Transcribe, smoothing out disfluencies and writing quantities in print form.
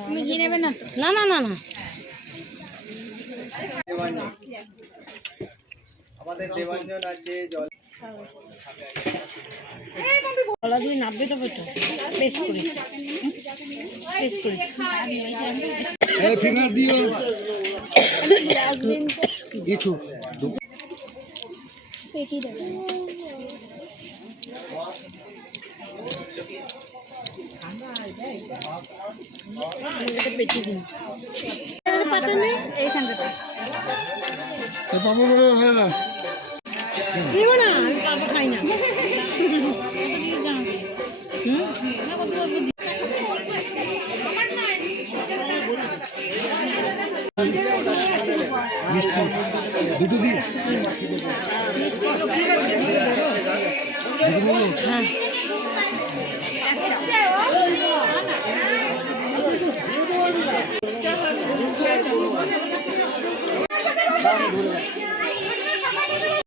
তুমি ঘি নেবে না? না না না না আমাদের দেবাঞ্জন আছে জল গলা দিয়ে নাববে তো বেটো বেশ করে বেশ করে ফিঙ্গার দিও কিছু পেটি দেবে পেটি দিন পাতা নেই এইখানটাতে পাবো বড় হয়ে না নেবো না আমি পাপা খাই না দুটো দিন হ্যাঁ